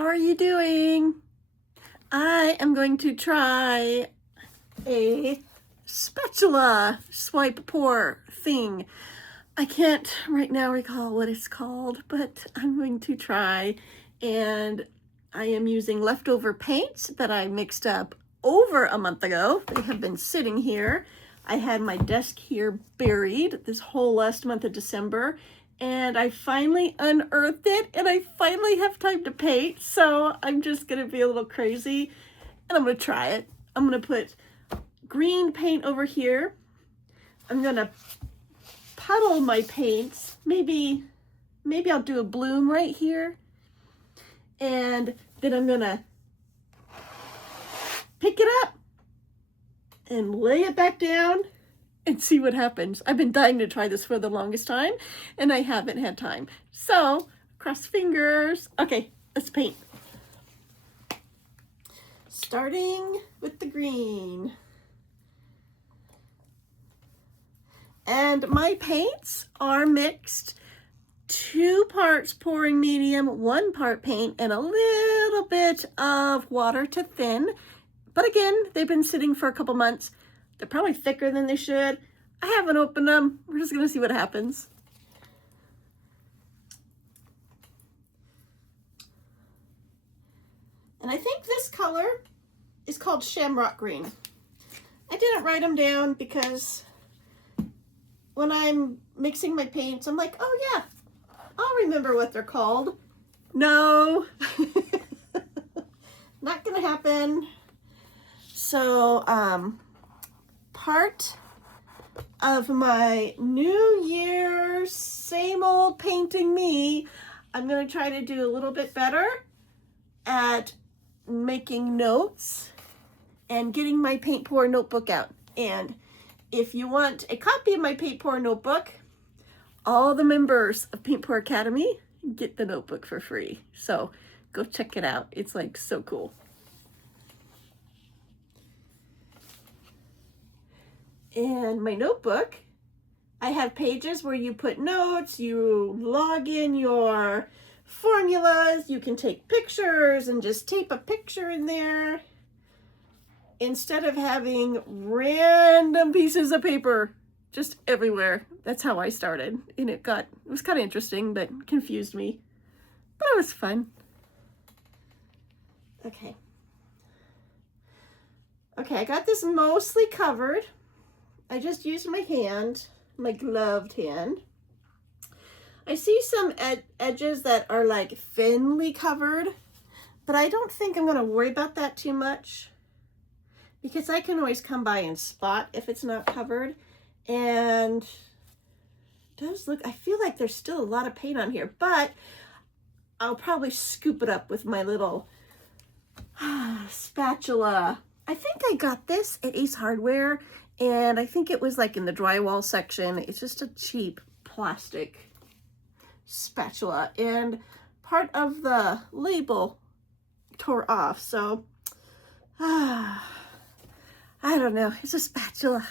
How are you doing? I am going to try a spatula swipe pour thing. I can't right now recall what it's called, but I'm going to try. And I am using leftover paints that I mixed up over a month ago. They have been sitting here. I had my desk here buried this whole last month of December, and I finally unearthed it, and I finally have time to paint. So I'm just gonna be a little crazy, and I'm gonna try it. I'm gonna put green paint over here. I'm gonna puddle my paints. Maybe I'll do a bloom right here. And then I'm gonna pick it up and lay it back down and see what happens. I've been dying to try this for the longest time, and I haven't had time. So, cross fingers. Okay, let's paint. Starting with the green. And my paints are mixed. 2 parts pouring medium, 1 part paint, and a little bit of water to thin. But again, they've been sitting for a couple months. They're probably thicker than they should. I haven't opened them. We're just gonna see what happens. And I think this color is called Shamrock Green. I didn't write them down because when I'm mixing my paints, I'm like, oh yeah, I'll remember what they're called. No, not gonna happen. So, part of my New Year's same old painting me, I'm gonna try to do a little bit better at making notes and getting my paint pour notebook out. And if you want a copy of my paint pour notebook, all the members of Paint Pour Academy get the notebook for free. So go check it out. It's like so cool. And my notebook, I have pages where you put notes, you log in your formulas, you can take pictures and just tape a picture in there instead of having random pieces of paper just everywhere. That's how I started, and it was kind of interesting, but confused me, but it was fun. Okay, I got this mostly covered. I just used my hand, my gloved hand. I see some edges that are like thinly covered, but I don't think I'm gonna worry about that too much because I can always come by and spot if it's not covered. And it does look, I feel like there's still a lot of paint on here, but I'll probably scoop it up with my little spatula. I think I got this at Ace Hardware, and I think it was like in the drywall section. It's just a cheap plastic spatula, and part of the label tore off. So, I don't know. It's a spatula.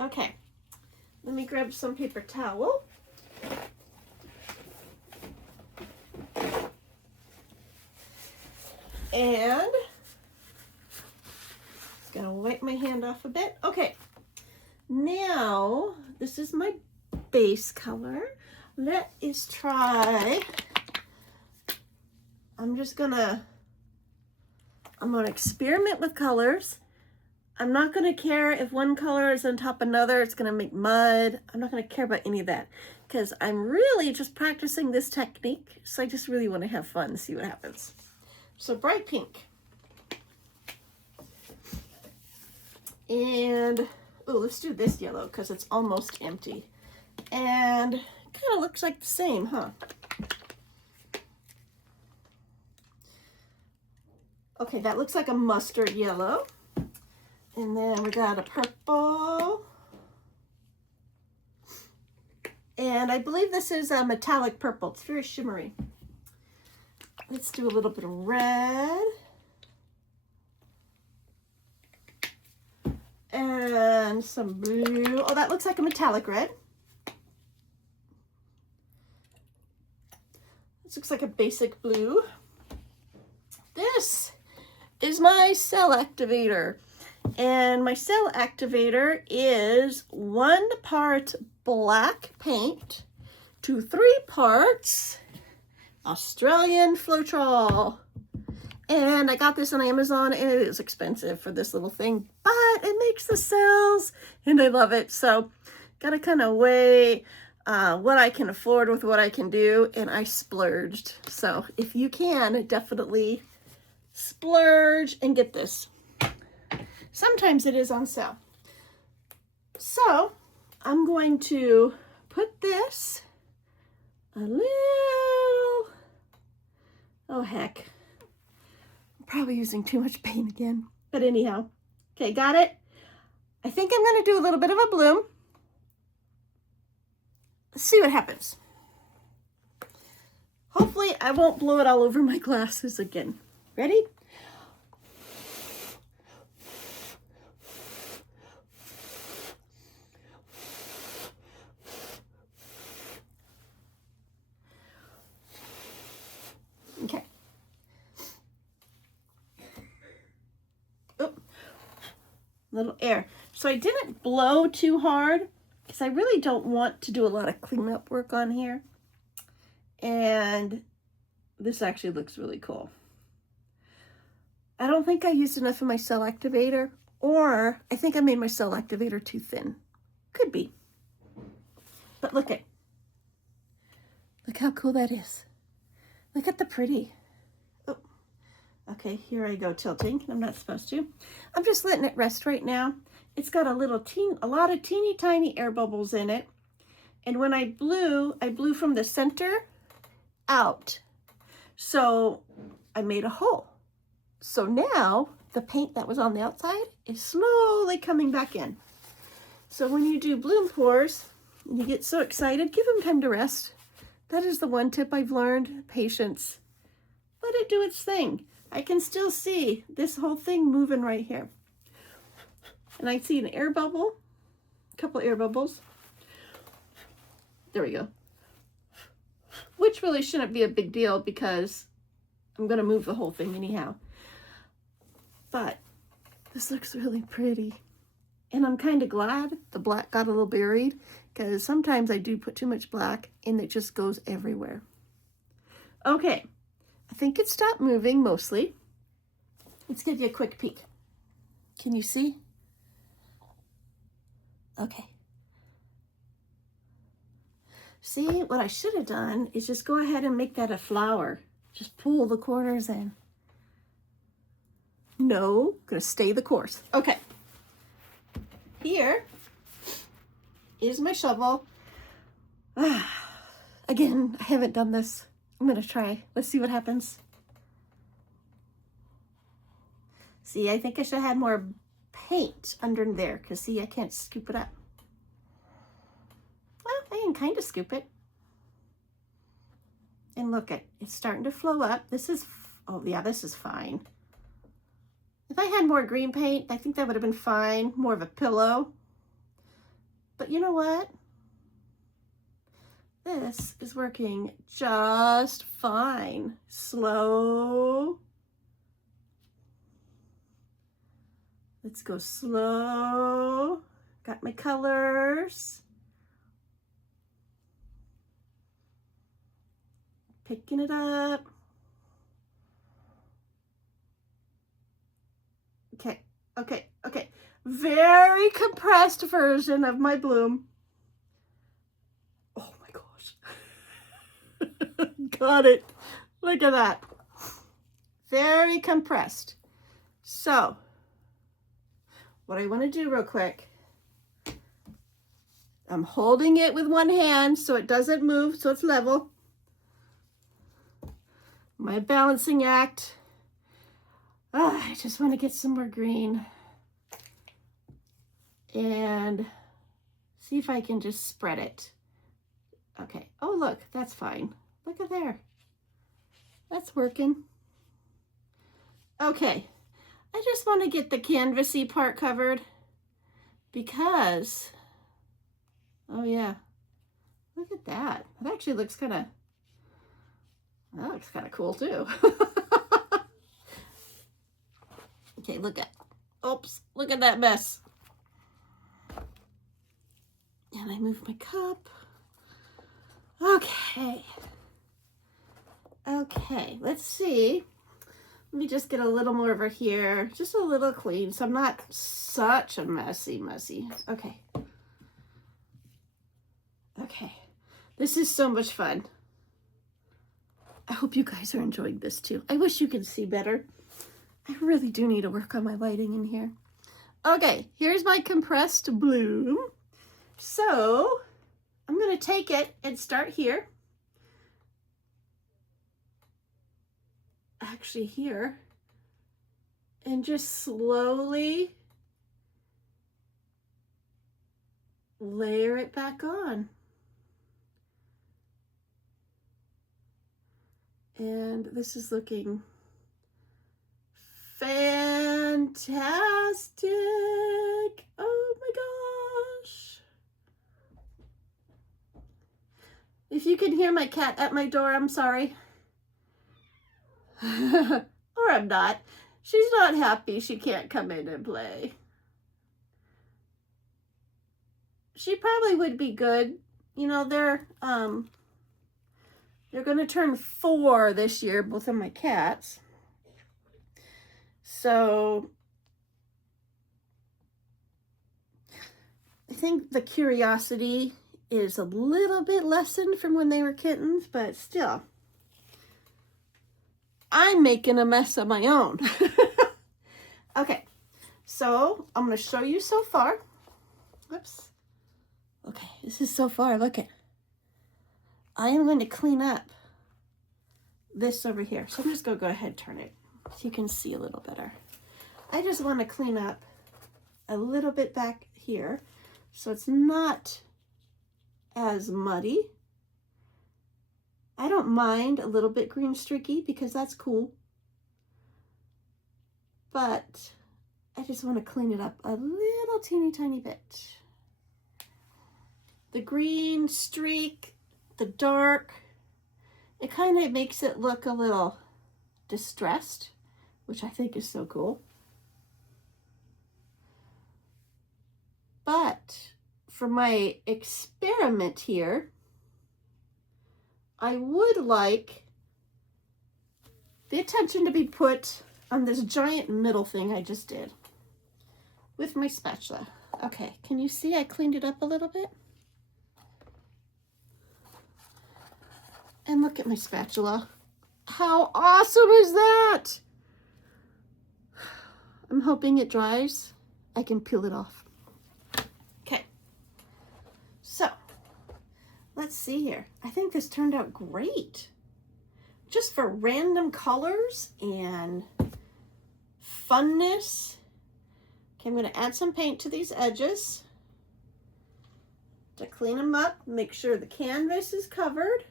Okay, let me grab some paper towel. And gonna wipe my hand off a bit. Okay, now this is my base color. Let us try. I'm gonna experiment with colors. I'm not gonna care if one color is on top of another. It's gonna make mud. I'm not gonna care about any of that because I'm really just practicing this technique. So I just really want to have fun and see what happens. So bright pink. And, oh, let's do this yellow because it's almost empty. And it kind of looks like the same, huh? Okay, that looks like a mustard yellow. And then we got a purple. And I believe this is a metallic purple. It's very shimmery. Let's do a little bit of red. And some blue. Oh, that looks like a metallic red. This looks like a basic blue. This is my cell activator. And my cell activator is 1 part black paint to 3 parts Australian Floetrol. And I got this on Amazon, and it is expensive for this little thing, but it makes the cells, and I love it. So gotta kind of weigh what I can afford with what I can do, and I splurged. So if you can, definitely splurge and get this. Sometimes it is on sale. So I'm going to put this a little, oh heck, I'm probably using too much paint again, but anyhow. Okay, got it. I think I'm going to do a little bit of a bloom. Let's see what happens. Hopefully I won't blow it all over my glasses again. Ready? Okay. Oop. Little air. So I didn't blow too hard because I really don't want to do a lot of cleanup work on here. And this actually looks really cool. I don't think I used enough of my cell activator, or I think I made my cell activator too thin. Could be. But look how cool that is. Look at the pretty. Oh, okay, here I go tilting. I'm not supposed to. I'm just letting it rest right now. It's got a lot of teeny tiny air bubbles in it. And when I blew from the center out. So I made a hole. So now the paint that was on the outside is slowly coming back in. So when you do bloom pours and you get so excited, give them time to rest. That is the one tip I've learned, patience. Let it do its thing. I can still see this whole thing moving right here. And I see an air bubble, a couple air bubbles. There we go. Which really shouldn't be a big deal because I'm going to move the whole thing anyhow. But this looks really pretty. And I'm kind of glad the black got a little buried because sometimes I do put too much black and it just goes everywhere. Okay, I think it stopped moving mostly. Let's give you a quick peek. Can you see? Okay. See, what I should have done is just go ahead and make that a flower. Just pull the corners in. No, gonna stay the course. Okay. Here is my shovel. Again, I haven't done this. I'm gonna try. Let's see what happens. See, I think I should have had more paint under there because see, I can't scoop it up. Well, I can kind of scoop it. And look, it's starting to flow up. This is, oh yeah, this is fine. If I had more green paint, I think that would have been fine. More of a pillow. But you know what? This is working just fine. Slow. Let's go slow. Got my colors. Picking it up. Okay, okay, okay. Very compressed version of my bloom. Oh my gosh. Got it. Look at that. Very compressed. So, what I want to do real quick, I'm holding it with one hand so it doesn't move, so it's level. My balancing act. I just want to get some more green and see if I can just spread it. Okay. Oh, look, that's fine. Look at there. That's working. Okay. I just want to get the canvasy part covered because, oh yeah, look at that. It actually looks kind of, That looks kind of cool too. Okay, oops, look at that mess. And I move my cup. Okay. Okay, let's see. Let me just get a little more over here. Just a little clean, so I'm not such a messy. Okay. Okay. This is so much fun. I hope you guys are enjoying this too. I wish you could see better. I really do need to work on my lighting in here. Okay, here's my compressed bloom. So I'm going to take it and start here. Actually here. And just slowly layer it back on. And this is looking fantastic. Oh my gosh. If you can hear my cat at my door, I'm sorry. Or I'm not. She's not happy she can't come in and play. She probably would be good. You know, they're going to turn 4 this year, both of my cats. So I think the curiosity is a little bit lessened from when they were kittens, but still, I'm making a mess of my own. Okay, so I'm going to show you so far. Whoops. Okay, this is so far. Look at. I am going to clean up this over here. So I'm just going to go ahead and turn it so you can see a little better. I just want to clean up a little bit back here so it's not as muddy. I don't mind a little bit green streaky because that's cool. But I just want to clean it up a little teeny tiny bit. The green streak, the dark, it kind of makes it look a little distressed, which I think is so cool. But for my experiment here, I would like the attention to be put on this giant middle thing I just did with my spatula. Okay, can you see I cleaned it up a little bit? And look at my spatula. How awesome is that? I'm hoping it dries. I can peel it off. Okay. So, let's see here. I think this turned out great. Just for random colors and funness. Okay, I'm going to add some paint to these edges to clean them up, make sure the canvas is covered.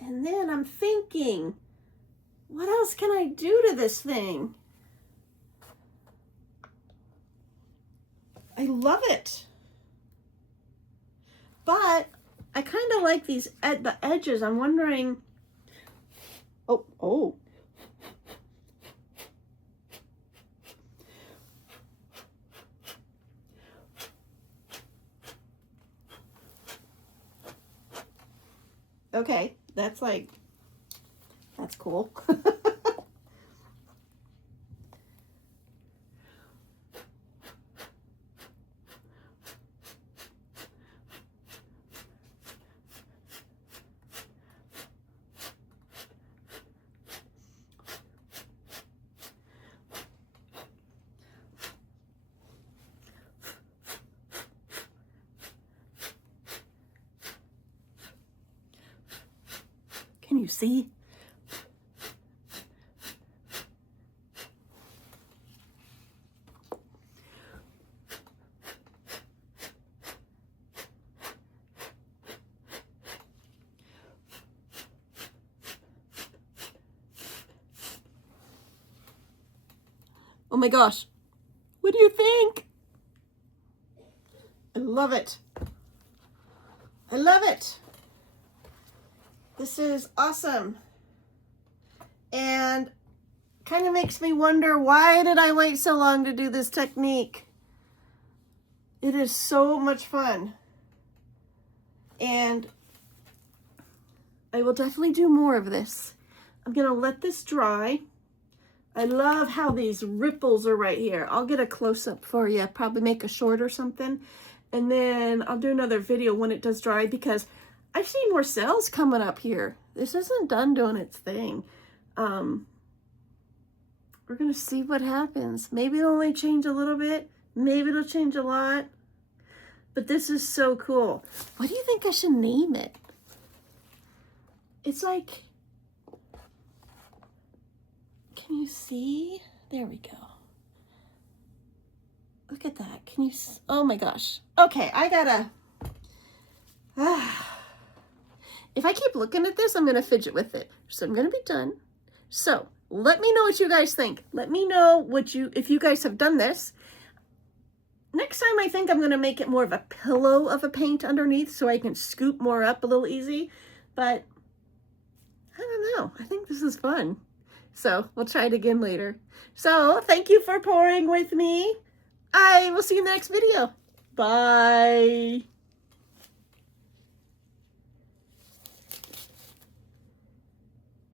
And then I'm thinking, what else can I do to this thing? I love it. But I kind of like these at the edges. I'm wondering, oh. Okay, that's cool. Can you see? Oh my gosh, what do you think? I love it. I love it. This is awesome. And kind of makes me wonder, why did I wait so long to do this technique? It is so much fun. And I will definitely do more of this. I'm gonna let this dry. I love how these ripples are right here. I'll get a close-up for you, probably make a short or something. And then I'll do another video when it does dry, because I see more cells coming up here. This isn't done doing its thing. We're gonna see what happens. Maybe it'll only change a little bit. Maybe it'll change a lot. But this is so cool. What do you think I should name it? It's like, can you see? There we go. Look at that. Can you, oh my gosh. Okay, I gotta, if I keep looking at this, I'm gonna fidget with it. So I'm gonna be done. So let me know what you guys think. Let me know what if you guys have done this. Next time, I think I'm gonna make it more of a pillow of a paint underneath so I can scoop more up a little easy. But I don't know. I think this is fun. So we'll try it again later. So thank you for pouring with me. I will see you in the next video. Bye.